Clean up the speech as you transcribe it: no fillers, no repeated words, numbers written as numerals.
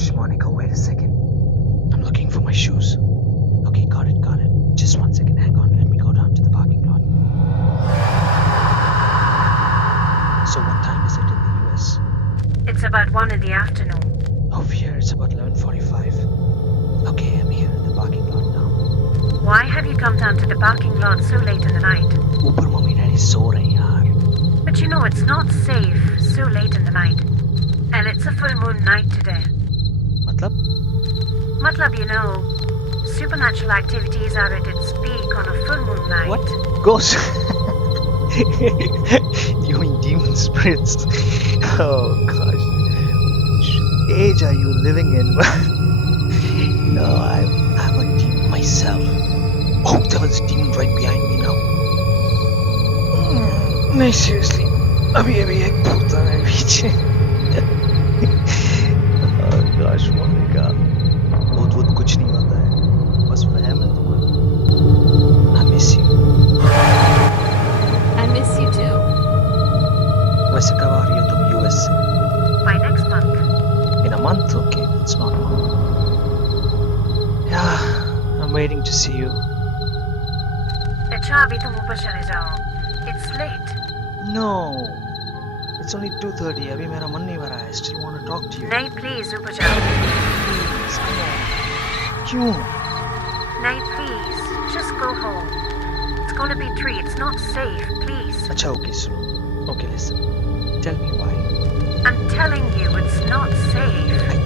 gosh, Monica, wait a second. I'm looking for my shoes. Okay, got it. Just 1 second, hang on. Let me go down to the parking lot. So what time is it in the US? It's about 1 in the afternoon. Over here it's about 11:45. Okay, I'm here in the parking lot now. Why have you come down to the parking lot so late in the night? ऊपर mummy daddy सो रहे हैं यार. But you know it's not safe so late in the night. And it's a full moon night today. मतलब? Matlab, you know, supernatural activities are at its peak on a full moon night. What? Ghost? You mean demon spirits? Oh gosh. Which age are you living in? No, I'm a demon myself. Oh, there was a demon right behind me now. No, seriously. अभी एक भूत आ रहा है पीछे. Oh gosh, Monica. भूत कुछ नहीं होता है. बस वहम है तुम्हारा. I miss you. I miss you too. वैसे कब आ रही हो तुम US से? By next month. In a month? Okay, it's not long. Yeah, I'm waiting to see you. अच्छा अभी तुम ऊपर चले जाओ. It's late. No, it's only 2:30. अभी मेरा मन नहीं भरा है. I still want to talk to you. नहीं please ऊपर जाओ. Please, come on. क्यों? नहीं please. Just go home. It's gonna be 3. It's not safe. Please. अच्छा, okay, सुनो. Okay, listen. Tell me why. I'm telling you it's not safe. I